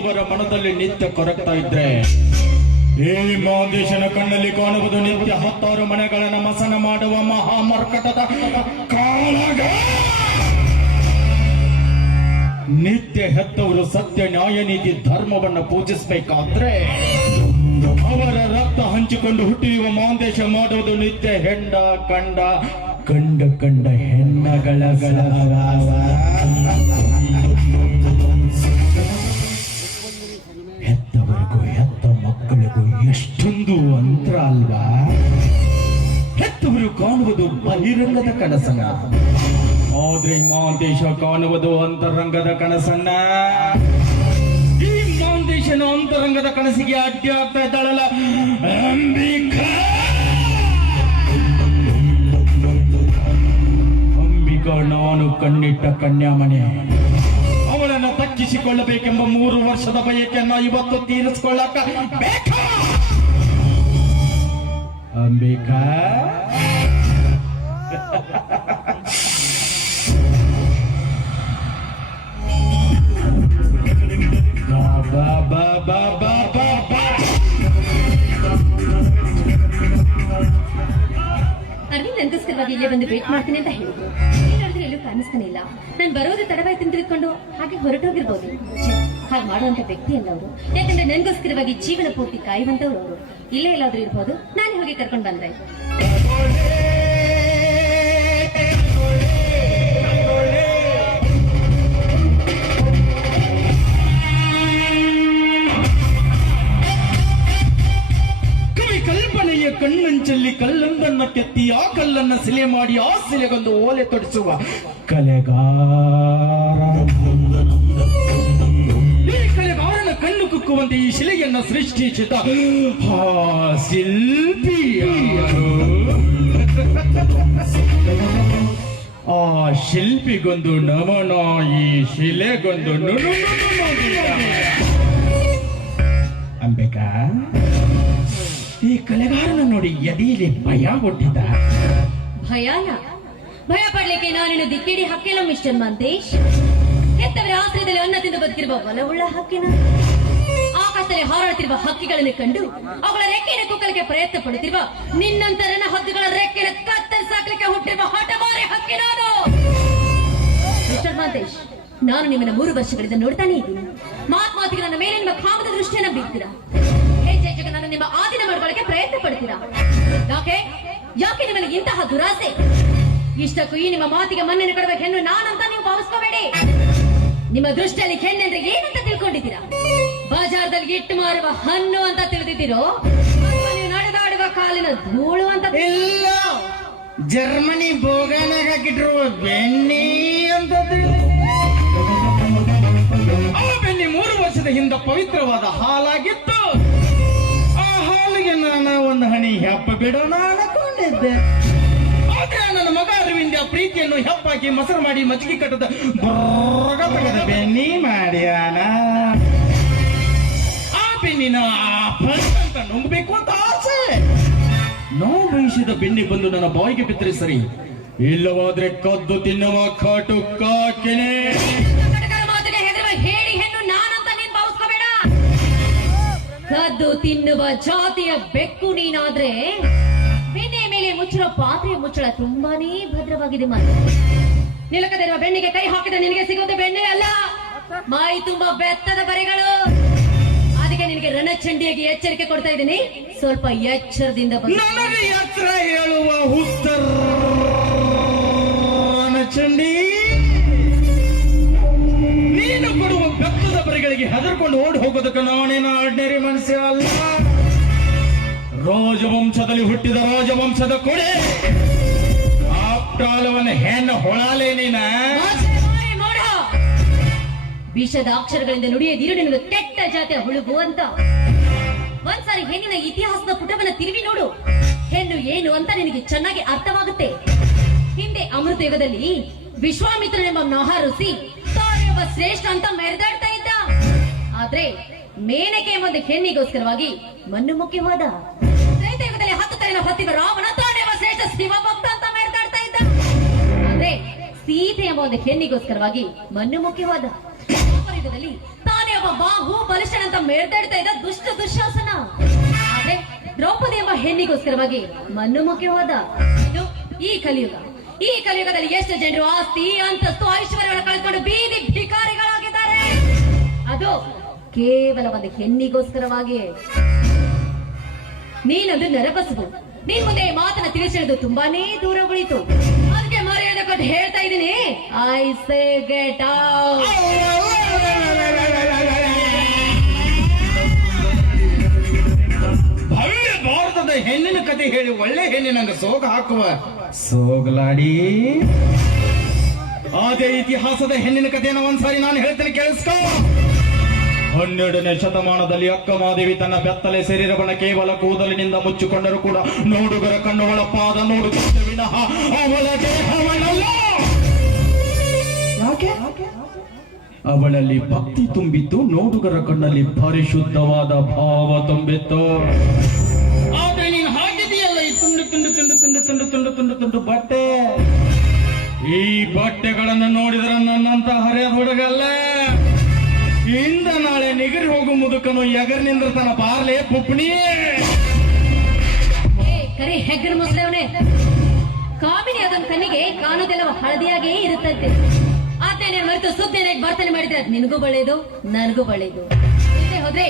ಅವರ ಮನದಲ್ಲಿ ನಿತ್ಯ ಕೊರಗ್ತಾ ಇದ್ರೆ ಈ ಮಾದೇಶನ ಕಣ್ಣಲ್ಲಿ ಕಾಣುವುದು ನಿತ್ಯ 10 ಮನೆಗಳನ್ನ ಮಸನ ಮಾಡುವ ಮಹಾಮರ್ಕಟದ ಕಾಳಗ. ನಿತ್ಯ ಹೆತ್ತವರು ಸತ್ಯ ನ್ಯಾಯ ನೀತಿ ಧರ್ಮವನ್ನ ಪೂಜಿಸಬೇಕಾದ್ರೆ ಅವರ ರಕ್ತ ಹಂಚಿಕೊಂಡು ಹುಟ್ಟಿರುವ ಮಾದೇಶ ಮಾಡುವುದು ನಿತ್ಯ ಹೆಂಡ ಕಂಡ ಹೆಣ್ಣಗಳ ಹೆತ್ತವರಿಗೂ ಹೆತ್ತ ಮಕ್ಕಳಿಗೂ ಎಷ್ಟೊಂದು ಅಂತರ ಅಲ್ವಾ? ಹೆತ್ತವರು ಕಾಣುವುದು ಬಹಿರಂಗದ ಕನಸನ್ನ, ಆದ್ರೆ ಮಾದೇಶ ಕಾಣುವುದು ಅಂತರಂಗದ ಕನಸನ್ನ. ಈ ಮಾದೇಶನ ಅಂತರಂಗದ ಕನಸಿಗೆ ಅಡ್ಡಿ ಆಗ್ತಾ ಇದ್ದಾಳಲ್ಲ ಅಂಬಿಕಾ. ನಾನು ಕಣ್ಣಿಟ್ಟ ಕನ್ಯಾಮಣಿ, ಅವಳನ್ನು ತಕ್ಕಿಸಿಕೊಳ್ಳಬೇಕೆಂಬ 3 ವರ್ಷದ ಬಯಕೆಯನ್ನು ಇವತ್ತು ತೀರಿಸಿಕೊಳ್ಳಕ ಬೇಕಾ ಅಂಬಿಕಾ? ಅರವಿಂದ್ ನನಗೋಸ್ಕರವಾಗಿ ಇಲ್ಲೇ ಬಂದು ವೇಟ್ ಮಾಡ್ತೀನಿ ಅಂತ ಹೇಳಿದ್ರು. ಏನಾದ್ರೂ ಎಲ್ಲೂ ಕಾಣಿಸ್ತಾನೆ ಇಲ್ಲ. ನಾನು ಬರೋದು ತಡವಾಯ್ತು ಅಂತ ತಿಳ್ಕೊಂಡು ಹಾಗೆ ಹೊರಟೋಗಿರ್ಬೋದು. ಹಾಗೆ ಮಾಡುವಂತ ವ್ಯಕ್ತಿ ಅಲ್ಲ ಅವರು. ಯಾಕಂದ್ರೆ ನನಗೋಸ್ಕರವಾಗಿ ಜೀವನ ಪೂರ್ತಿ ಕಾಯುವಂತವ್ರು ಅವರು. ಇಲ್ಲೇ ಎಲ್ಲಾದ್ರೂ ಇರ್ಬೋದು, ನಾನೇ ಹೋಗಿ ಕರ್ಕೊಂಡು ಬಂದ್ರೆ. ಕಣ್ಣಂಚಲ್ಲಿ ಕಲ್ಲೊಂದನ್ನ ಕೆತ್ತಿ ಆ ಕಲ್ಲನ್ನ ಸಿಲೆ ಮಾಡಿ ಆ ಸಿಲೆಗೊಂದು ಓಲೆ ತೊಡಿಸುವ ಕಲೆಗಾರ. ಈ ಕಲೆಗಾರನ ಕಣ್ಣು ಕುಕ್ಕುವಂತೆ ಈ ಶಿಲೆಯನ್ನ ಸೃಷ್ಟಿಸಿದ ಶಿಲ್ಪಿ. ಆ ಶಿಲ್ಪಿಗೊಂದು ನಮನ, ಈ ಶಿಲೆಗೊಂದು ಅಂಬಿಕಾ. ಈ ಕಲೆಗಾರನ ನೋಡಿ ಎದೆಯಲ್ಲಿ ಭಯ ಹುಟ್ಟಿದ. ಭಯ ಪಡ್ಲಿಕ್ಕೆ ನಾನಿನ್ನು ದಿಕ್ಕಿಡಿ ಹಕ್ಕಿಲ್ಲ ಮಿಸ್ಟರ್ ಮಂತೇಶ್. ಹೆತ್ತವರ ಆಶ್ರಯದಲ್ಲಿ ಅನ್ನ ತಿಂದು ಬದುಕಿರುವ ಬಲವುಳ್ಳ ಹಕ್ಕಿನ. ಆಕಾಶದಲ್ಲಿ ಹಾರಾಡುತ್ತಿರುವ ಹಕ್ಕಿಗಳನ್ನು ಕಂಡು ಅವುಗಳ ರೆಕ್ಕೆಯನ್ನು ಕುಕ್ಕಲಿಕ್ಕೆ ಪ್ರಯತ್ನ ಪಡುತ್ತಿರುವ ನಿನ್ನಂತರನ ಹದ್ದುಗಳ ರೆಕ್ಕೆಯನ್ನು ಕತ್ತರಿಸಾಕ್ಲಿಕ್ಕೆ ಹುಟ್ಟಿರುವ ಹಠಮಾರಿ ಹಕ್ಕಿ ನಾನು. ಮಿಸ್ಟರ್ ಮಂತೇಶ್, ನಾನು ನಿಮ್ಮನ್ನ 3 ವರ್ಷಗಳಿಂದ ನೋಡ್ತಾನೆ ಇದ್ದೀನಿ. ಮಾತಿಗೆ ನನ್ನ ಮೇಲೆ ನಿಮ್ಮ ಕಾಮದ ದೃಷ್ಟಿಯನ್ನ ಬೀರ್ತೀರಾ. ನಾನು ನಿಮ್ಮ ಆದಿನ ಮಾಡ್ಕೊಳ್ಳಕ್ಕೆ ಪ್ರಯತ್ನ ಪಡ್ತೀರಾ. ಯಾಕೆ ನಿಮ್ಮಲ್ಲಿ ಇಂತಹ ದುರಾಸೆ? ಇಷ್ಟಕ್ಕೂ ಈ ನಿಮ್ಮ ಮಾತಿಗೆ ಮನ್ನಣೆ ಕೊಡಬೇಕು ಹೆಣ್ಣು ನಾನಂತ ನೀವು ಭಾವಿಸ್ಕೋಬೇಡಿ. ನಿಮ್ಮ ದೃಷ್ಟಿಯಲ್ಲಿ ಹೆಣ್ಣೆಂದ್ರೆ ಏನಂತ ತಿಳ್ಕೊಂಡಿದ್ದೀರಾ? ಬಾಜಾರದಲ್ಲಿ ಇಟ್ಟು ಮಾರುವ ಹಣ್ಣು ಅಂತ ತಿಳಿದಿದ್ದೀರೋ, ನೀವು ನಡೆದಾಡುವ ಕಾಲಿನ ಧೂಳು ಅಂತ? ಇಲ್ಲ, ಜರ್ಮನಿ ಬೋಗಾನಾಗ ಹಾಕಿಟ್ಟಿರುವ ಬೆಣ್ಣೆ ಅಂತ. ಆ ಬೆಣ್ಣೆ 3 ವರ್ಷದ ಹಿಂದೆ ಪವಿತ್ರವಾದ ಹಾಲಾಗಿತ್ತು. ನಾನು ಒಂದು ಹನಿ ಹೆಪ್ಪ ಬಿಡೋಣ ಅನ್ಕೊಂಡಿದ್ದೆ. ಆದ್ರೆ ನನ್ನ ಮಗ ಅರವಿಂದ ಪ್ರೀತಿಯನ್ನು ಹೆಪ್ಪಾಕಿ ಮೊಸರು ಮಾಡಿ ಮಜ್ಜಿಗೆ ಕಟ್ಟದ ತಗದ ಬೆನ್ನಿ ಮಾಡ್ಯಾನ. ಆ ಬೆನ್ನಿನ ಅಂತ ನುಂಗಬೇಕು ಅಂತ ಆಸೆ. ನೋವು ಬಯಸಿದ ಬೆನ್ನಿ ಬಂದು ನನ್ನ ಬಾಯಿಗೆ ಬಿತ್ತರೆ ಸರಿ, ಇಲ್ಲವಾದ್ರೆ ಕದ್ದು ತಿನ್ನುವ ಕಾಟು ಕಾಕೆನೆ. ಕದ್ದು ತಿನ್ನುವ ಜಾತಿಯ ಬೆಕ್ಕು ನೀನಾದ್ರೆ ಬೆಣ್ಣೆಯ ಮೇಲೆ ಮುಚ್ಚಳ ಪಾತ್ರೆಯ ಮುಚ್ಚಳ ತುಂಬಾನೇ ಭದ್ರವಾಗಿದೆ. ಮಾತ್ರ ನಿಲಕದಿರುವ ಬೆಣ್ಣಿಗೆ ಕೈ ಹಾಕಿದ ನಿನಗೆ ಸಿಗೋದು ಬೆಣ್ಣೆ ಅಲ್ಲ, ಮೈ ತುಂಬಾ ಬೆತ್ತದ ಬರೆಗಳು. ಅದಕ್ಕೆ ನಿನಗೆ ರಣಚಂಡಿಯಾಗಿ ಎಚ್ಚರಿಕೆ ಕೊಡ್ತಾ ಇದ್ದೀನಿ, ಸ್ವಲ್ಪ ಎಚ್ಚರದಿಂದ ನನಗೆ ಎಚ್ಚರ ಹೇಳುವ ಹುತ್ತರ್ ರಣಚಂಡಿ. ನೀನು ಕೊಡುವ ಬೆತ್ತದ ಬರೆಗಳಿಗೆ ಹೆದರ್ಕೊಂಡು ಓಡಿ ಹೋಗೋದಕ್ಕೆ ನಾನೇನ ಆರ್ಡಿನರಿ ಮನುಷ್ಯ ಅಲ್ಲ. ರಾಜವಂಶದಲ್ಲಿ ಹುಟ್ಟಿದ ರಾಜವಂಶದ ಕೊಡೆ. ಆಪ್ಟಾಲವನ್ನ ಹೆಣ್ಣು ಹೊಳಾಲೆ ನೀನ. ವಿಷದ ಅಕ್ಷರಗಳಿಂದ ನುಡಿಯದಿರು ನಿನಗೆ ಕೆಟ್ಟ ಜಾತಿಯ ಹುಳುಗು ಅಂತ. ಒಂದ್ಸಾರಿ ಹೆಣ್ಣಿನ ಇತಿಹಾಸದ ಪುಟವನ್ನ ತಿರುವಿ ನೋಡು. ಹೆಣ್ಣು ಏನು ಅಂತ ನಿನಗೆ ಚೆನ್ನಾಗಿ ಅರ್ಥವಾಗುತ್ತೆ. ಹಿಂದೆ ಅಮೃತ ಯುಗದಲ್ಲಿ ವಿಶ್ವಾಮಿತ್ರನೆಂಬ ಮಹಾಋಷಿ ತಾನೊಬ್ಬ ಶ್ರೇಷ್ಠ ಅಂತ ಮೆರೆದಾಡ್ತಾ ಇದ್ದ. ಆದ್ರೆ ಮೇನಕೆ ಒಂದು ಹೆಣ್ಣಿಗೋಸ್ಕರವಾಗಿ ಮಣ್ಣು ಮುಕ್ಕಿ ಹೋದ. ತ್ರೈತಯುಗದಲ್ಲಿ 10 ತಲೆನ ಹೊತ್ತಿದ ರಾವಣ ತಾನೇವ ಶ್ರೇಷ್ಠ ಶಿವಭಕ್ತ ಅಂತ ಮೆರೆದಾಡ್ತಾ ಇದ್ದ. ಆದ್ರೆ ಸೀತೆ ಎಂಬ ಒಂದು ಹೆಣ್ಣಿಗೋಸ್ಕರವಾಗಿ ಮಣ್ಣು ಮುಕ್ಕಿ ಹೋದ. ತಾನೇ ಒಬ್ಬ ಬಾಹು ಬಲ ಮೇಳ್ತಾಡ್ತಾ ಇದ್ದ ದುಷ್ಟ ದುಶ್ಯಾಸನ. ಆದ್ರೆ ದ್ರೌಪದಿ ಎಂಬ ಹೆಣ್ಣಿಗೋಸ್ಕರವಾಗಿ ಮಣ್ಣು ಮುಖಿ ಹೋದ. ಇದು ಈ ಕಲಿಯುಗದಲ್ಲಿ ಎಷ್ಟು ಜನರು ಆಸ್ತಿ ಅಂತಸ್ತು ಐಶ್ವರ್ಯಗಳ ಕಳೆದುಕೊಂಡು ಬೀದಿ ಭಿಕಾರಿಗಳಾಗಿದ್ದಾರೆ. ಅದು ಕೇವಲ ಒಂದು ಹೆಣ್ಣಿಗೋಸ್ಕರವಾಗಿ. ನೀನೊಂದು ನರಬಸವು. ನೀನ್ ಮುಂದೆ ಈ ಮಾತನ್ನ ತಿಳಿಸಿರೋದು ತುಂಬಾನೇ ದೂರ ಉಳಿತು. ಅದಕ್ಕೆ ಮರ್ಯಾದೆ ಕೊಟ್ಟು ಹೇಳ್ತಾ ಇದ್ದೀನಿ, ಐ ಸೇ ಗೆಟ್ ಔಟ್. ಭವ್ಯ ಭಾರತದ ಹೆಣ್ಣಿನ ಕತೆ ಹೇಳಿ ಒಳ್ಳೆ ಹೆಣ್ಣಿನಂಗ ಸೋಗ ಹಾಕುವ ಸೋಗಲಾಡಿ. ಅದೇ ಇತಿಹಾಸದ ಹೆಣ್ಣಿನ ಕಥೆಯನ್ನು ಒಂದ್ಸಾರಿ ನಾನು ಹೇಳ್ತೇನೆ, ಕೇಳಿಸ್ಕೋ. 12ನೇ ಶತಮಾನದಲ್ಲಿ ಅಕ್ಕ ಮಾದೇವಿ ತನ್ನ ಬೆತ್ತಲೆ ಶರೀರವನ್ನು ಕೇವಲ ಕೂದಲಿನಿಂದ ಮುಚ್ಚಿಕೊಂಡರೂ ಕೂಡ ನೋಡುಗರ ಕಣ್ಣುಗಳ ಪಾದ ನೋಡುತ್ತಿದ್ದ ವಿನಃ ಅವಳ ದೇಹವನ್ನಲ್ಲ. ಯಾಕೆ? ಅವಳಲ್ಲಿ ಭಕ್ತಿ ತುಂಬಿತ್ತು, ನೋಡುಗರ ಕಣ್ಣಲ್ಲಿ ಪರಿಶುದ್ಧವಾದ ಭಾವ ತುಂಬಿತ್ತು. ಆದ್ರೆ ನೀನು ಹಾಕಿದೆಯಲ್ಲ ಈ ತುಂಡು ತುಂಡು ತುಂಡು ತುಂಡು ತುಂಡು ತುಂಡು ತುಂಡು ತುಂಡು ಬಟ್ಟೆ, ಈ ಬಟ್ಟೆಗಳನ್ನು ನೋಡಿದ್ರೆ ನನ್ನಂತ ಹರಿಯದ ಹುಡುಗಲ್ಲ, ಇಂದ ನಾಳೆ ನಿಗರಿ ಹೋಗು ಮುದುಕನು ಎಗರ್ನಿಂದ್ರ ತನ್ನ ಬಾರ್ಲೆ ಪುಪ್ಣಿ. ಕರಿ ಹೆಗ್ಗರ ಮುಸ್ಲವನೇ, ಕಾಮಿನಿ ಅದನ್ನ ಕಣ್ಣಿಗೆ ಕಾಣೋದೆಲ್ಲ ಹಳದಿಯಾಗೇ ಇರುತ್ತಂತೆ. ಆತೇನೆ ಮರೆತು ಸುದ್ದಿನಾಗಿ ವರ್ತನೆ ಮಾಡಿದ್ರೆ ಅದು ನಿನಗೂ ಒಳ್ಳೇದು, ನನಗೂ ಒಳ್ಳೇದು. ಹೋದ್ರೆ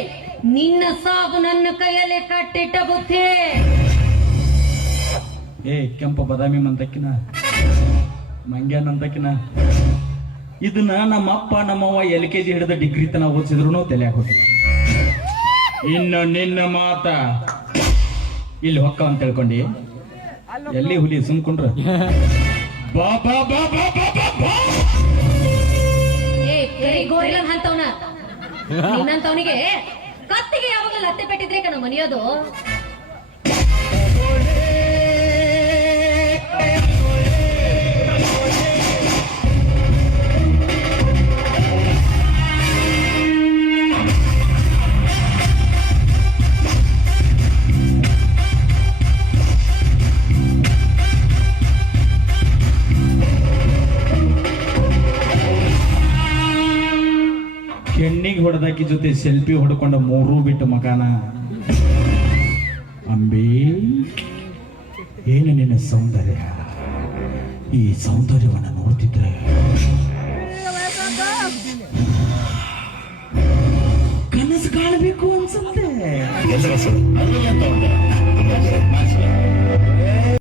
ನಿನ್ನ ಸಾವು ನನ್ನ ಕೈಯಲ್ಲೇ ಕಟ್ಟಿಟ್ಟ ಬುದ್ಧಿ. ಕೆಂಪ ಬದಾಮಿ ಮಂತಕ್ಕಿನ ಮಂಗ್ಯಾನಂತಕಿನ ಇದನ್ನ ನಮ್ಮಪ್ಪ ನಮ್ಮವ್ವ LKG ಹಿಡಿದ ಡಿಗ್ರಿ ತನ ಓದಿಸಿದ್ರು ತಲೆಯಾಗ ಹೋಗಿಲ್ಲ. ಇನ್ನು ನಿನ್ನ ಮಾತ ಇಲ್ಲಿ ಹೊಕ್ಕ ಅಂತ ಹೇಳ್ಕೊಂಡಿ, ಎಲ್ಲಿ ಹುಲಿ ಸುಮ್ಕೊಂಡ್ರ ಬಾಬಾ ಬಾಬಾ ಬಾಬಾ ಬಾ. ಗೋರಿಲ್ಲ ಅಂತವನ ನಿನ್ನಂತವನಿಗೆ ಕತ್ತಿಗೆ ಯಾವಾಗ ಲತ್ತೆ ಪೆಟ್ಟಿದ್ರೆ ಕಣ ಮನೆಯೋದು. ಹೆಣ್ಣಿಗೆ ಹೊಡೆದಾಕಿ ಜೊತೆ ಸೆಲ್ಫಿ ಹೊಡ್ಕೊಂಡ ಮೂರೂ ಬಿಟ್ಟು ಮಗನ. ಅಂಬಿ, ಏನು ನಿನ್ನ ಸೌಂದರ್ಯ, ಈ ಸೌಂದರ್ಯವನ್ನು ನೋಡ್ತಿದ್ರೆ ಕನಸು ಕಾಣಬೇಕು ಅನ್ಸುತ್ತೆ.